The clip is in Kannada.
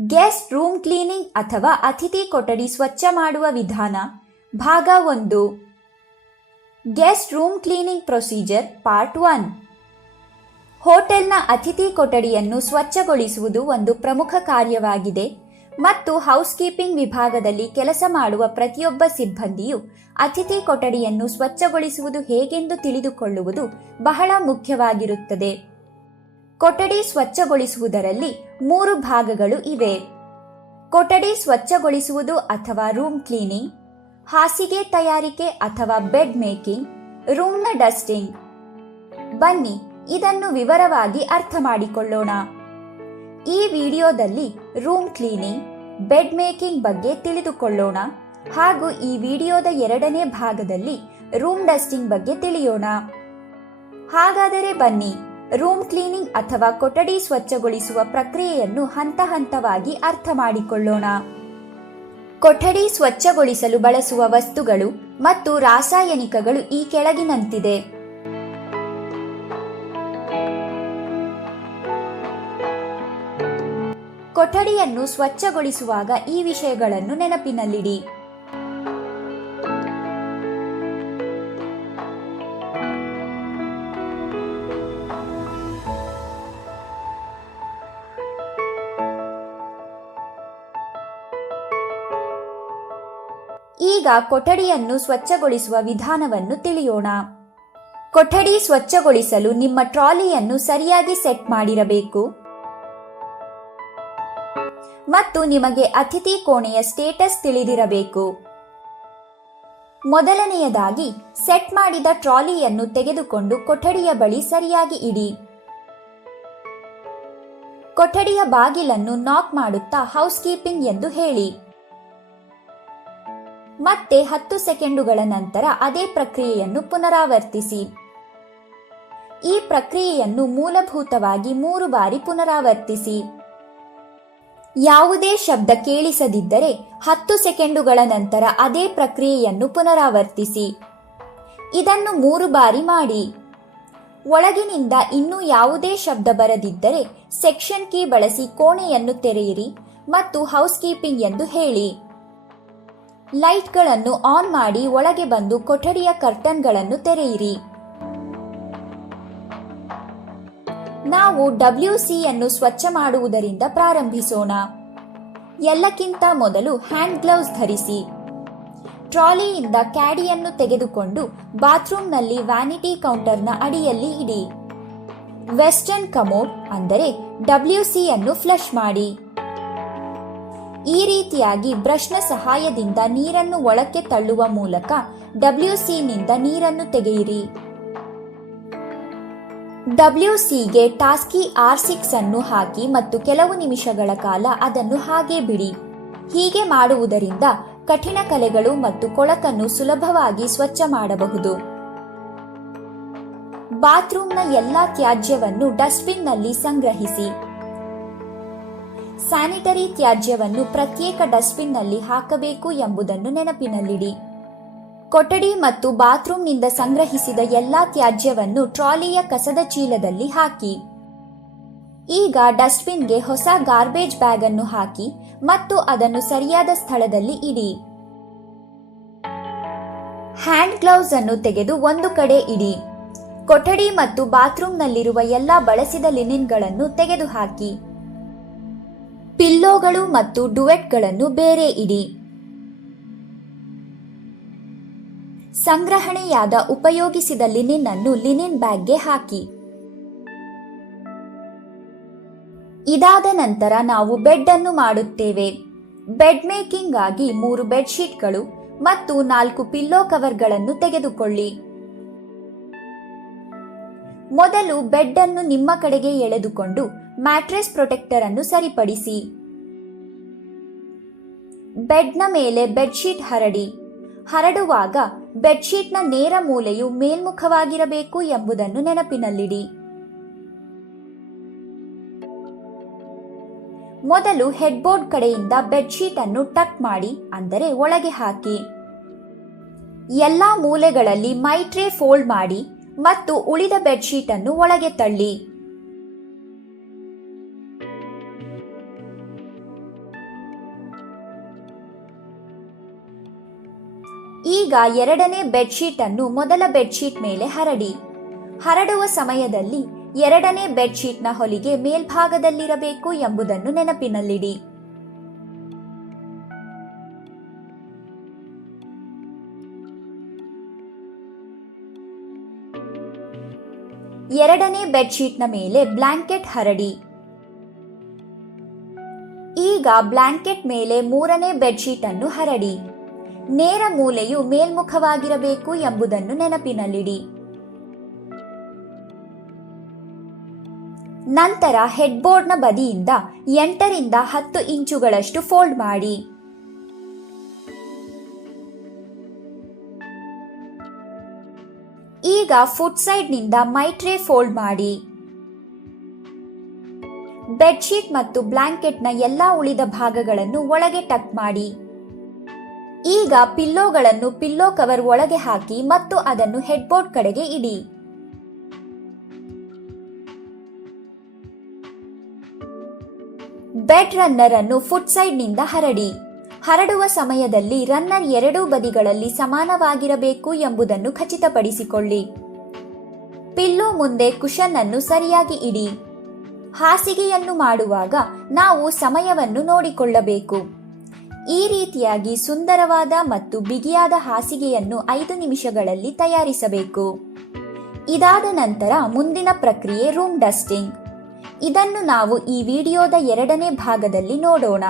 ಗೆಸ್ಟ್ ರೂಮ್ ಕ್ಲೀನಿಂಗ್ ಅಥವಾ ಅತಿಥಿ ಕೊಠಡಿ ಸ್ವಚ್ಛ ಮಾಡುವ ವಿಧಾನ. ಭಾಗ ಒಂದು. Guest room cleaning procedure part one. ಹೋಟೆಲ್ನ ಅತಿಥಿ ಕೊಠಡಿಯನ್ನು ಸ್ವಚ್ಛಗೊಳಿಸುವುದು ಒಂದು ಪ್ರಮುಖ ಕಾರ್ಯವಾಗಿದೆ ಮತ್ತು ಹೌಸ್ಕೀಪಿಂಗ್ ವಿಭಾಗದಲ್ಲಿ ಕೆಲಸ ಮಾಡುವ ಪ್ರತಿಯೊಬ್ಬ ಸಿಬ್ಬಂದಿಯು ಅತಿಥಿ ಕೊಠಡಿಯನ್ನು ಸ್ವಚ್ಛಗೊಳಿಸುವುದು ಹೇಗೆಂದು ತಿಳಿದುಕೊಳ್ಳುವುದು ಬಹಳ ಮುಖ್ಯವಾಗಿರುತ್ತದೆ. ಕೊಠಡಿ ಸ್ವಚ್ಛಗೊಳಿಸುವುದರಲ್ಲಿ ಮೂರು ಭಾಗಗಳು ಇವೆ. ಕೊಠಡಿ ಸ್ವಚ್ಛಗೊಳಿಸುವುದು ಅಥವಾ ರೂಮ್ ಕ್ಲೀನಿಂಗ್, ಹಾಸಿಗೆ ತಯಾರಿಕೆ ಅಥವಾ ಬೆಡ್ ಮೇಕಿಂಗ್, ರೂಮ್ನ ಡಸ್ಟಿಂಗ್. ಬನ್ನಿ, ಇದನ್ನು ವಿವರವಾಗಿ ಅರ್ಥ ಮಾಡಿಕೊಳ್ಳೋಣ. ಈ ವಿಡಿಯೋದಲ್ಲಿ ರೂಮ್ ಕ್ಲೀನಿಂಗ್, ಬೆಡ್ ಮೇಕಿಂಗ್ ಬಗ್ಗೆ ತಿಳಿದುಕೊಳ್ಳೋಣ ಹಾಗೂ ಈ ವಿಡಿಯೋದ ಎರಡನೇ ಭಾಗದಲ್ಲಿ ರೂಮ್ ಡಸ್ಟಿಂಗ್ ಬಗ್ಗೆ ತಿಳಿಯೋಣ. ಹಾಗಾದರೆ ಬನ್ನಿ. ರೂಮ್ ಕ್ಲೀನಿಂಗ್ ಅಥವಾ ಕೊಠಡಿ ಸ್ವಚ್ಛಗೊಳಿಸುವ ಪ್ರಕ್ರಿಯೆಯನ್ನು ಹಂತ ಹಂತವಾಗಿ ಅರ್ಥ ಮಾಡಿಕೊಳ್ಳೋಣ. ಕೊಠಡಿ ಸ್ವಚ್ಛಗೊಳಿಸಲು ಬಳಸುವ ವಸ್ತುಗಳು ಮತ್ತು ರಾಸಾಯನಿಕಗಳು ಈ ಕೆಳಗಿನಂತಿದೆ. ಕೊಠಡಿಯನ್ನು ಸ್ವಚ್ಛಗೊಳಿಸುವಾಗ ಈ ವಿಷಯಗಳನ್ನು ನೆನಪಿನಲ್ಲಿಡಿ. ಈಗ ಕೊಠಡಿಯನ್ನು ಸ್ವಚ್ಛಗೊಳಿಸುವ ವಿಧಾನವನ್ನು ತಿಳಿಯೋಣ. ಕೊಠಡಿ ಸ್ವಚ್ಛಗೊಳಿಸಲು ನಿಮ್ಮ ಟ್ರಾಲಿಯನ್ನು ಸರಿಯಾಗಿ ಸೆಟ್ ಮಾಡಿರಬೇಕು. ಮತ್ತು ನಿಮಗೆ ಅತಿಥಿ ಕೋಣೆಯ ಸ್ಟೇಟಸ್ ತಿಳಿದಿರಬೇಕು. ಮೊದಲನೆಯದಾಗಿ, ಸೆಟ್ ಮಾಡಿದ ಟ್ರಾಲಿಯನ್ನು ತೆಗೆದುಕೊಂಡು ಕೊಠಡಿಯ ಬಳಿ ಸರಿಯಾಗಿ ಇಡಿ. ಕೊಠಡಿಯ ಬಾಗಿಲನ್ನು ನಾಕ್ ಮಾಡುತ್ತಾ ಹೌಸ್ ಕೀಪಿಂಗ್ ಎಂದು ಹೇಳಿ. ಮತ್ತೆ ಹತ್ತು ಸೆಕೆಂಡುಗಳ ನಂತರ ಅದೇ ಪ್ರಕ್ರಿಯೆಯನ್ನು ಪುನರಾವರ್ತಿಸಿ. ಈ ಪ್ರಕ್ರಿಯೆಯನ್ನು ಮೂಲಭೂತವಾಗಿ ಮೂರು ಬಾರಿ ಪುನರಾವರ್ತಿಸಿ. ಯಾವುದೇ ಶಬ್ದ ಕೇಳಿಸದಿದ್ದರೆ ಹತ್ತು ಸೆಕೆಂಡುಗಳ ನಂತರ ಅದೇ ಪ್ರಕ್ರಿಯೆಯನ್ನು ಪುನರಾವರ್ತಿಸಿ. ಇದನ್ನು ಮೂರು ಬಾರಿ ಮಾಡಿ. ಒಳಗಿನಿಂದ ಇನ್ನೂ ಯಾವುದೇ ಶಬ್ದ ಬರದಿದ್ದರೆ ಸೆಕ್ಷನ್ ಕೀ ಬಳಸಿ ಕೋಣೆಯನ್ನು ತೆರೆಯಿರಿ ಮತ್ತು ಹೌಸ್ ಕೀಪಿಂಗ್ ಎಂದು ಹೇಳಿ. ಲೈಟ್ಗಳನ್ನು ಆನ್ ಮಾಡಿ ಒಳಗೆ ಬಂದು ಕೊಠಡಿಯ ಕರ್ಟನ್ಗಳನ್ನು ತೆರೆಯಿರಿ. ನಾವು ಡಬ್ಲ್ಯೂ ಸಿ ಅನ್ನು ಸ್ವಚ್ಛ ಮಾಡುವುದರಿಂದ ಪ್ರಾರಂಭಿಸೋಣ. ಎಲ್ಲಕ್ಕಿಂತ ಮೊದಲು ಹ್ಯಾಂಡ್ ಗ್ಲೌಸ್ ಧರಿಸಿ. ಟ್ರಾಲಿಯಿಂದ ಕ್ಯಾಡಿಯನ್ನು ತೆಗೆದುಕೊಂಡು ಬಾತ್ರೂಮ್ನಲ್ಲಿ ವ್ಯಾನಿಟಿ ಕೌಂಟರ್ನ ಅಡಿಯಲ್ಲಿ ಇಡಿ. ವೆಸ್ಟರ್ನ್ ಕಮೋಡ್ ಅಂದರೆ ಡಬ್ಲ್ಯೂ ಸಿ ಅನ್ನು ಫ್ಲಶ್ ಮಾಡಿ. ಈ ರೀತಿಯಾಗಿ ಬ್ರಷ್ನ ಸಹಾಯದಿಂದ ನೀರನ್ನು ಒಳಕ್ಕೆ ತಳ್ಳುವ ಮೂಲಕ ಡಬ್ಲ್ಯೂ ಸಿನಿಂದ ನೀರನ್ನು ತೆಗೆಯಿರಿ. ಡಬ್ಲ್ಯೂ ಸಿಗೆ ಟಾಸ್ಕಿ ಆರ್ ಸಿಕ್ಸ್ ಅನ್ನು ಹಾಕಿ ಮತ್ತು ಕೆಲವು ನಿಮಿಷಗಳ ಕಾಲ ಅದನ್ನು ಹಾಗೆ ಬಿಡಿ. ಹೀಗೆ ಮಾಡುವುದರಿಂದ ಕಠಿಣ ಕಲೆಗಳು ಮತ್ತು ಕೊಳಕನ್ನು ಸುಲಭವಾಗಿ ಸ್ವಚ್ಛ ಮಾಡಬಹುದು. ಬಾತ್ರೂಮ್ನ ಎಲ್ಲಾ ತ್ಯಾಜ್ಯವನ್ನು ಡಸ್ಟ್ಬಿನ್ನಲ್ಲಿ ಸಂಗ್ರಹಿಸಿ. ಸ್ಯಾನಿಟರಿ ತ್ಯಾಜ್ಯವನ್ನು ಪ್ರತ್ಯೇಕ ಡಸ್ಟ್ಬಿನ್ನಲ್ಲಿ ಹಾಕಬೇಕು ಎಂಬುದನ್ನು ನೆನಪಿನಲ್ಲಿಡಿ. ಕೊಠಡಿ ಮತ್ತು ಬಾತ್ರೂಮ್ನಿಂದ ಸಂಗ್ರಹಿಸಿದ ಎಲ್ಲಾ ತ್ಯಾಜ್ಯವನ್ನು ಟ್ರಾಲಿಯ ಕಸದ ಚೀಲದಲ್ಲಿ ಹಾಕಿ. ಈಗ ಡಸ್ಟ್ಬಿನ್ಗೆ ಹೊಸ ಗಾರ್ಬೇಜ್ ಬ್ಯಾಗ್ ಅನ್ನು ಹಾಕಿ ಮತ್ತು ಅದನ್ನು ಸರಿಯಾದ ಸ್ಥಳದಲ್ಲಿ ಇಡಿ. ಹ್ಯಾಂಡ್ ಗ್ಲೌಸ್ ಅನ್ನು ತೆಗೆದು ಒಂದು ಕಡೆ ಇಡಿ. ಕೊಠಡಿ ಮತ್ತು ಬಾತ್ರೂಮ್ನಲ್ಲಿರುವ ಎಲ್ಲಾ ಬಳಸಿದ ಲಿನಿನ್ಗಳನ್ನು ತೆಗೆದುಹಾಕಿ. ಪಿಲ್ಲೋಗಳು ಮತ್ತು ಡುವೆಟ್ಗಳನ್ನು ಬೇರೆ ಇಡಿ. ಸಂಗ್ರಹಣೆಯಾದ ಉಪಯೋಗಿಸಿದ ಲಿನಿನ್ ಅನ್ನು ಲಿನಿನ್ ಬ್ಯಾಗ್ಗೆ ಹಾಕಿ. ಇದಾದ ನಂತರ ನಾವು ಬೆಡ್ ಅನ್ನು ಮಾಡುತ್ತೇವೆ. ಬೆಡ್ ಮೇಕಿಂಗ್ ಆಗಿ ಮೂರು ಬೆಡ್ಶೀಟ್ಗಳು ಮತ್ತು ನಾಲ್ಕು ಪಿಲ್ಲೋ ಕವರ್ಗಳನ್ನು ತೆಗೆದುಕೊಳ್ಳಿ. ಮೊದಲು ಬೆಡ್ ಅನ್ನು ನಿಮ್ಮ ಕಡೆಗೆ ಎಳೆದುಕೊಂಡು ಮ್ಯಾಟ್ರೆಸ್ ಪ್ರೊಟೆಕ್ಟರ್ ಅನ್ನು ಸರಿಪಡಿಸಿ. ಬೆಡ್ನ ಮೇಲೆ ಬೆಡ್ಶೀಟ್ ಹರಡಿ. ಹರಡುವಾಗ ಬೆಡ್ಶೀಟ್ನ ನೇರ ಮೂಲೆಯು ಮೇಲ್ಮುಖವಾಗಿರಬೇಕು ಎಂಬುದನ್ನು ನೆನಪಿನಲ್ಲಿಡಿ. ಮೊದಲು ಹೆಡ್ಬೋರ್ಡ್ ಕಡೆಯಿಂದ ಬೆಡ್ಶೀಟ್ ಅನ್ನು ಟಕ್ ಮಾಡಿ ಅಂದರೆ ಒಳಗೆ ಹಾಕಿ. ಎಲ್ಲಾ ಮೂಲೆಗಳಲ್ಲಿ ಮೈಟ್ರೇ ಫೋಲ್ಡ್ ಮಾಡಿ. ಮತ್ತು ಉಳಿದ ಬೆಡ್ಶೀಟ್ ಅನ್ನು ಒಳಗೆ ತಳ್ಳಿ. ಈಗ ಎರಡನೇ ಬೆಡ್ಶೀಟ್ ಅನ್ನು ಮೊದಲ ಬೆಡ್ಶೀಟ್ ಮೇಲೆ ಹರಡಿ. ಹರಡುವ ಸಮಯದಲ್ಲಿ ಎರಡನೇ ಬೆಡ್ಶೀಟ್ನ ಹೊಲಿಗೆ ಮೇಲ್ಭಾಗದಲ್ಲಿರಬೇಕು ಎಂಬುದನ್ನು ನೆನಪಿನಲ್ಲಿಡಿ. ಎರಡನೇ ಬೆಡ್ಶೀಟ್ನ ಮೇಲೆ ಬ್ಲಾಂಕೆಟ್ ಹರಡಿ. ಈಗ ಬ್ಲಾಂಕೆಟ್ ಮೇಲೆ ಮೂರನೇ ಬೆಡ್ಶೀಟ್ ಅನ್ನು ಹರಡಿ. ನೇರ ಮೂಲೆಯು ಮೇಲ್ಮುಖವಾಗಿರಬೇಕು ಎಂಬುದನ್ನು ನೆನಪಿನಲ್ಲಿಡಿ. ನಂತರ ಹೆಡ್ಬೋರ್ಡ್ನ ಬದಿಯಿಂದ ಎಂಟರಿಂದ ಹತ್ತು ಇಂಚುಗಳಷ್ಟು ಫೋಲ್ಡ್ ಮಾಡಿ. ಈಗ ಫುಟ್ ಸೈಡ್ನಿಂದ ಮೈಟ್ರೇ ಫೋಲ್ಡ್ ಮಾಡಿ. ಬೆಡ್ಶೀಟ್ ಮತ್ತು ಬ್ಲಾಂಕೆಟ್ನ ಎಲ್ಲಾ ಉಳಿದ ಭಾಗಗಳನ್ನು ಒಳಗೆ ಟಕ್ ಮಾಡಿ. ಈಗ ಪಿಲ್ಲೋಗಳನ್ನು ಪಿಲ್ಲೋ ಕವರ್ ಒಳಗೆ ಹಾಕಿ ಮತ್ತು ಅದನ್ನು ಹೆಡ್ಬೋರ್ಡ್ ಕಡೆಗೆ ಇಡಿ. ಬೆಡ್ ರನ್ನರ್ ಅನ್ನು ಫುಟ್ ಸೈಡ್ನಿಂದ ಹರಡಿ. ಹರಡುವ ಸಮಯದಲ್ಲಿ ರನ್ನರ್ ಎರಡೂ ಬದಿಗಳಲ್ಲಿ ಸಮಾನವಾಗಿರಬೇಕು ಎಂಬುದನ್ನು ಖಚಿತಪಡಿಸಿಕೊಳ್ಳಿ. ಪಿಲ್ಲೋ ಮುಂದೆ ಕುಶನ್ ಅನ್ನು ಸರಿಯಾಗಿ ಇಡಿ. ಹಾಸಿಗೆಯನ್ನು ಮಾಡುವಾಗ ನಾವು ಸಮಯವನ್ನು ನೋಡಿಕೊಳ್ಳಬೇಕು. ಈ ರೀತಿಯಾಗಿ ಸುಂದರವಾದ ಮತ್ತು ಬಿಗಿಯಾದ ಹಾಸಿಗೆಯನ್ನು ಐದು ನಿಮಿಷಗಳಲ್ಲಿ ತಯಾರಿಸಬೇಕು. ಇದಾದ ನಂತರ ಮುಂದಿನ ಪ್ರಕ್ರಿಯೆ ರೂಮ್ ಡಸ್ಟಿಂಗ್. ಇದನ್ನು ನಾವು ಈ ವಿಡಿಯೋದ ಎರಡನೇ ಭಾಗದಲ್ಲಿ ನೋಡೋಣ.